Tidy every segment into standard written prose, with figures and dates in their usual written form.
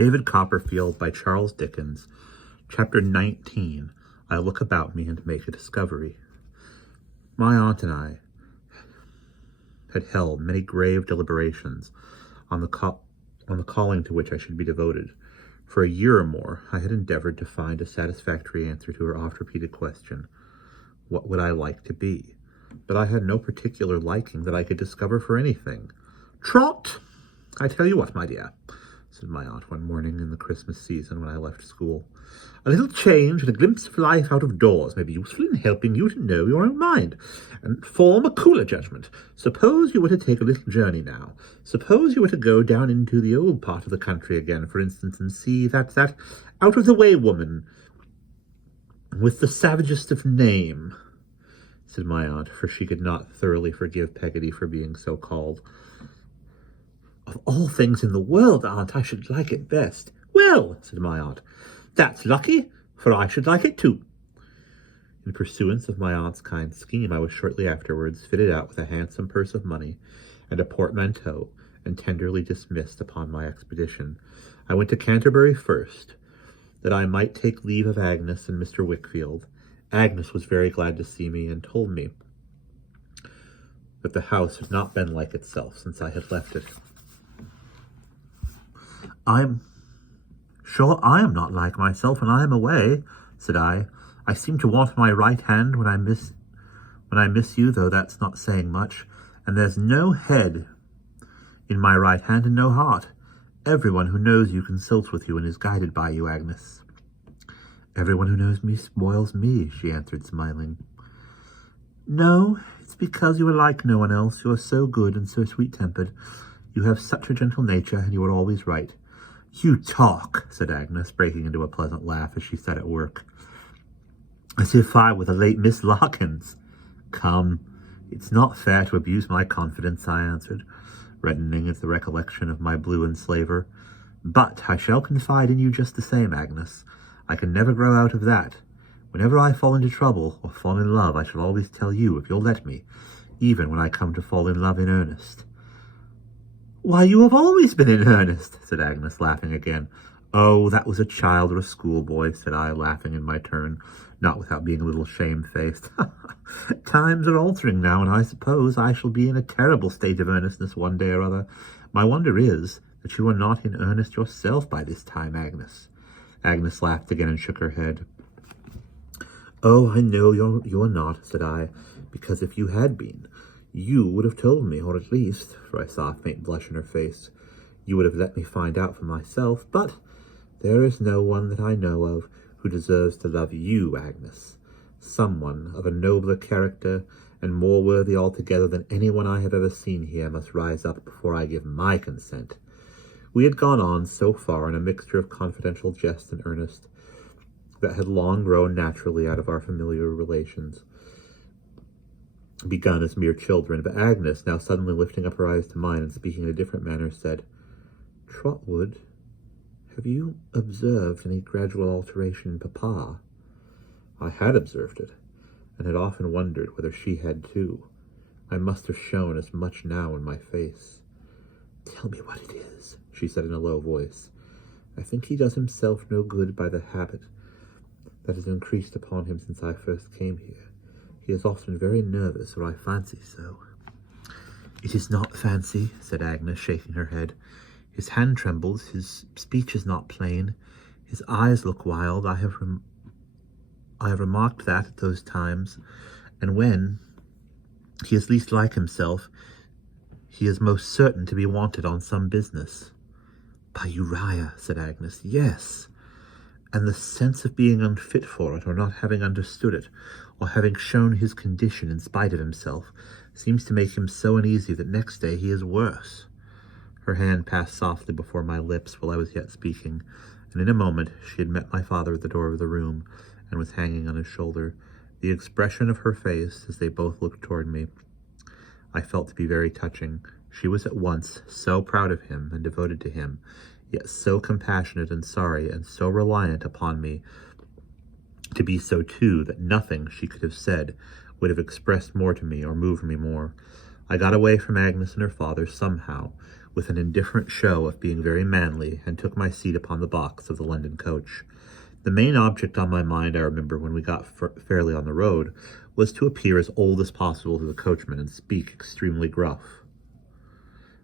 David Copperfield by Charles Dickens. Chapter 19. I look about me and make a discovery. My aunt and I had held many grave deliberations on the calling to which I should be devoted. For a year or more, I had endeavored to find a satisfactory answer to her oft-repeated question, what would I like to be? But I had no particular liking that I could discover for anything. "Trot! I tell you what, my dear," said my aunt one morning in the Christmas season when I left school. "A little change and a glimpse of life out of doors may be useful in helping you to know your own mind and form a cooler judgment. Suppose you were to take a little journey now. Suppose you were to go down into the old part of the country again, for instance, and see that out-of-the-way woman with the savagest of name," said my aunt, for she could not thoroughly forgive Peggotty for being so called. "Of all things in the world, aunt, I should like it best." "Well," said my aunt, "that's lucky, for I should like it too." In pursuance of my aunt's kind scheme, I was shortly afterwards fitted out with a handsome purse of money and a portmanteau, and tenderly dismissed upon my expedition. I went to Canterbury first, that I might take leave of Agnes and Mr. Wickfield. Agnes was very glad to see me, and told me that the house had not been like itself since I had left it. "I'm sure I am not like myself when I am away," said I. "I seem to want my right hand when I miss you, though that's not saying much. And there's no head in my right hand and no heart. Everyone who knows you consults with you and is guided by you, Agnes." "Everyone who knows me spoils me," she answered, smiling. "No, it's because you are like no one else. You are so good and so sweet-tempered. You have such a gentle nature, and you are always right." "You talk," said Agnes, breaking into a pleasant laugh as she sat at work, "as if I were the late Miss Larkins." "Come, it's not fair to abuse my confidence," I answered, reddening at the recollection of my blue enslaver. "But I shall confide in you just the same, Agnes. I can never grow out of that. Whenever I fall into trouble or fall in love, I shall always tell you, if you'll let me, even when I come to fall in love in earnest." "Why, you have always been in earnest," said Agnes, laughing again. "Oh, that was a child or a schoolboy," said I, laughing in my turn, not without being a little shamefaced. "Times are altering now, and I suppose I shall be in a terrible state of earnestness one day or other. My wonder is that you are not in earnest yourself by this time, Agnes." Agnes laughed again and shook her head. "Oh, I know you're not," said I, "because if you had been, you would have told me, or at least," for I saw a faint blush in her face, "you would have let me find out for myself. But there is no one that I know of who deserves to love you, Agnes. Someone of a nobler character and more worthy altogether than anyone I have ever seen here must rise up before I give my consent." We had gone on so far in a mixture of confidential jest and earnest that had long grown naturally out of our familiar relations, begun as mere children. But Agnes, now suddenly lifting up her eyes to mine and speaking in a different manner, said, "Trotwood, have you observed any gradual alteration in Papa?" I had observed it, and had often wondered whether she had too. I must have shown as much now in my face. "Tell me what it is," she said in a low voice. "I think he does himself no good by the habit that has increased upon him since I first came here. He is often very nervous, or I fancy so." "It is not fancy," said Agnes, shaking her head. "His hand trembles, his speech is not plain, his eyes look wild. I have remarked that at those times, and when he is least like himself, he is most certain to be wanted on some business." "By Uriah," said Agnes, "yes. And the sense of being unfit for it, or not having understood it, or having shown his condition in spite of himself, seems to make him so uneasy that next day he is worse." Her hand passed softly before my lips while I was yet speaking, and in a moment she had met my father at the door of the room, and was hanging on his shoulder. The expression of her face, as they both looked toward me, I felt to be very touching. She was at once so proud of him and devoted to him, yet so compassionate and sorry, and so reliant upon me to be so too, that nothing she could have said would have expressed more to me or moved me more. I got away from Agnes and her father somehow, with an indifferent show of being very manly, and took my seat upon the box of the London coach. The main object on my mind, I remember, when we got fairly on the road, was to appear as old as possible to the coachman and speak extremely gruff.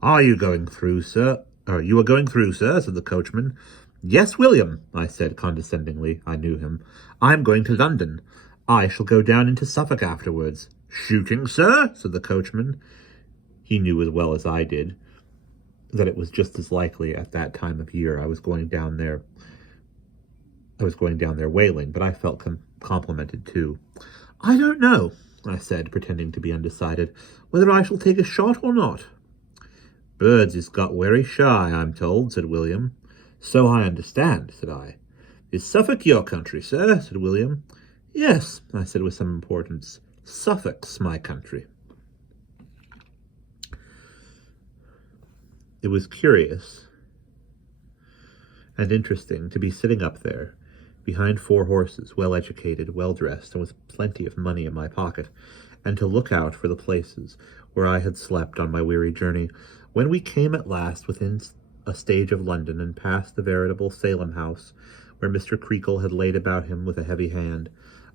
"Are you going through, sir? You are going through, sir," said the coachman. "Yes, William," I said condescendingly. I knew him. "I'm going to London. I shall go down into Suffolk afterwards." "Shooting, sir?" said the coachman. He knew as well as I did that it was just as likely at that time of year I was going down there whaling, but I felt complimented too. "I don't know," I said, pretending to be undecided, "whether I shall take a shot or not." "Birds is got very shy, I'm told," said William. "So I understand," said I. "Is Suffolk your country, sir?" said William. "Yes," I said with some importance. "Suffolk's my country." It was curious and interesting to be sitting up there, behind 4 horses, well-educated, well-dressed, and with plenty of money in my pocket, and to look out for the places where I had slept on my weary journey. When we came at last within a stage of London, and passed the veritable Salem house, where Mr. Creakle had laid about him with a heavy hand,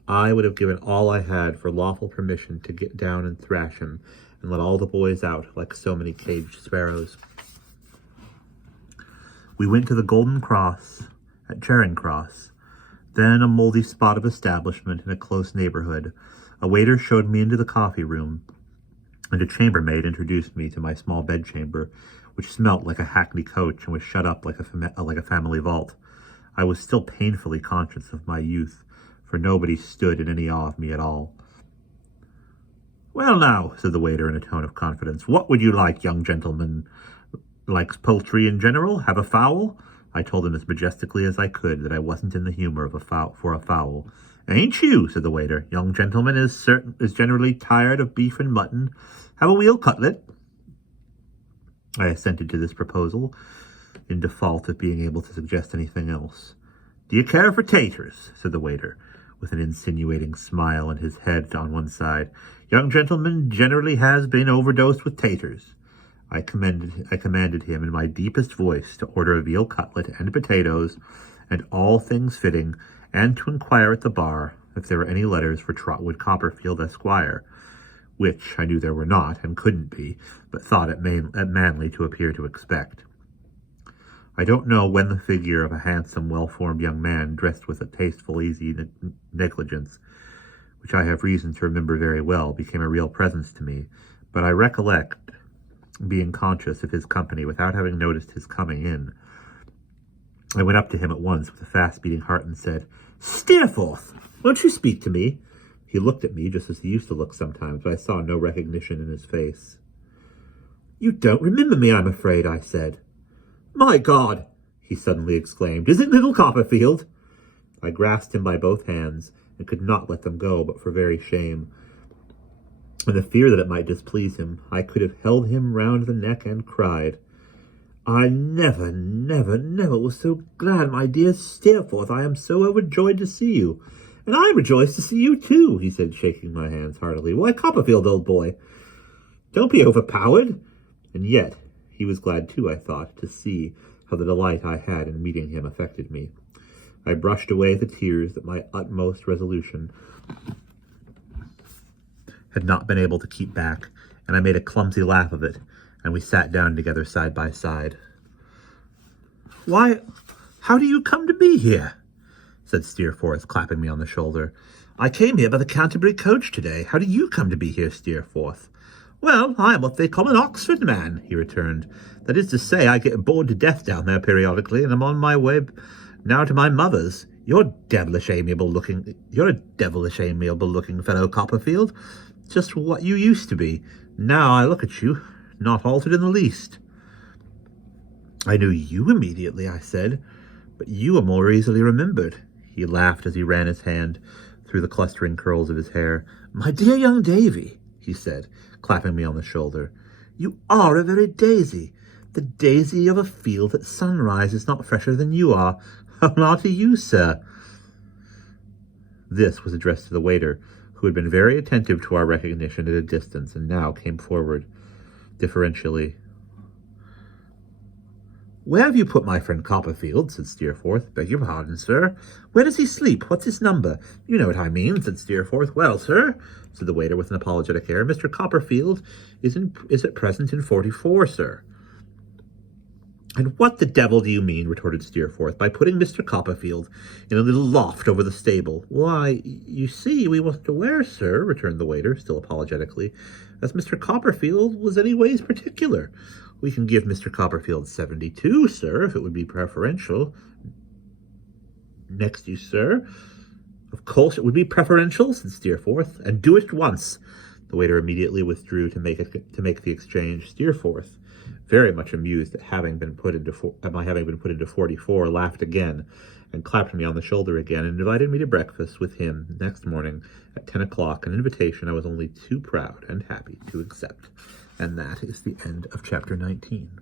I would have given all I had for lawful permission to get down and thrash him, and let all the boys out like so many caged sparrows. We went to the Golden Cross at Charing Cross, then a mouldy spot of establishment in a close neighborhood. A waiter showed me into the coffee room, and a chambermaid introduced me to my small bedchamber, which smelt like a hackney coach and was shut up like a family vault. I was still painfully conscious of my youth, for nobody stood in any awe of me at all. "Well now," said the waiter in a tone of confidence, "what would you like, young gentleman? Likes poultry in general? Have a fowl?" I told him as majestically as I could that I wasn't in the humor for a fowl. "Ain't you?" said the waiter. "Young gentleman is generally tired of beef and mutton. Have a veal cutlet?" I assented to this proposal, in default of being able to suggest anything else. "Do you care for taters?" said the waiter, with an insinuating smile and his head on one side. "Young gentleman generally has been overdosed with taters." I commanded him in my deepest voice to order a veal cutlet and potatoes, and all things fitting, and to inquire at the bar if there were any letters for Trotwood Copperfield, Esquire, which I knew there were not, and couldn't be, but thought it manly to appear to expect. I don't know when the figure of a handsome, well-formed young man, dressed with a tasteful, easy negligence, which I have reason to remember very well, became a real presence to me, but I recollect being conscious of his company without having noticed his coming in. I went up to him at once with a fast-beating heart and said, "Steerforth, won't you speak to me?" He looked at me just as he used to look sometimes, but I saw no recognition in his face. "You don't remember me, I'm afraid," I said. "My God!" he suddenly exclaimed. "Is it little Copperfield?" I grasped him by both hands and could not let them go, but for very shame, and the fear that it might displease him, I could have held him round the neck and cried, "I never was so glad, my dear Steerforth. I am so overjoyed to see you." "And I rejoice to see you too," he said, shaking my hands heartily. "Why, Copperfield, old boy, don't be overpowered." And yet he was glad too, I thought, to see how the delight I had in meeting him affected me. I brushed away the tears that my utmost resolution had not been able to keep back, and I made a clumsy laugh of it, and we sat down together side by side. "Why, how do you come to be here?" said Steerforth, clapping me on the shoulder. "I came here by the Canterbury coach today. How do you come to be here, Steerforth?" "Well, I am what they call an Oxford man," he returned. "That is to say, I get bored to death down there periodically, and I'm on my way now to my mother's. You're a devilish amiable looking fellow, Copperfield. Just what you used to be. Now I look at you, not altered in the least." "I knew you immediately," I said, "but you are more easily remembered." He laughed as he ran his hand through the clustering curls of his hair. "My dear young Davy," he said, clapping me on the shoulder, "you are a very daisy. The daisy of a field at sunrise is not fresher than you are. How naughty you, sir." This was addressed to the waiter, who had been very attentive to our recognition at a distance, and now came forward deferentially. Where have you put my friend Copperfield? Said Steerforth. Beg your pardon, sir. Where does he sleep? What's his number? You know what I mean, said Steerforth. Well, sir, said the waiter with an apologetic air, Mr. Copperfield is at present in 44, sir. And what the devil do you mean, retorted Steerforth, by putting Mr. Copperfield in a little loft over the stable? Why, you see, we wasn't aware, sir, returned the waiter, still apologetically, as Mr. Copperfield was anyways particular. We can give Mr. Copperfield 72, sir, if it would be preferential. Next you, sir. Of course it would be preferential, said Steerforth, and do it at once. The waiter immediately withdrew to make the exchange. Steerforth, very much amused at my having been put into 44, laughed again, and clapped me on the shoulder again, and invited me to breakfast with him next morning at 10 o'clock, an invitation I was only too proud and happy to accept. And that is the end of chapter 19.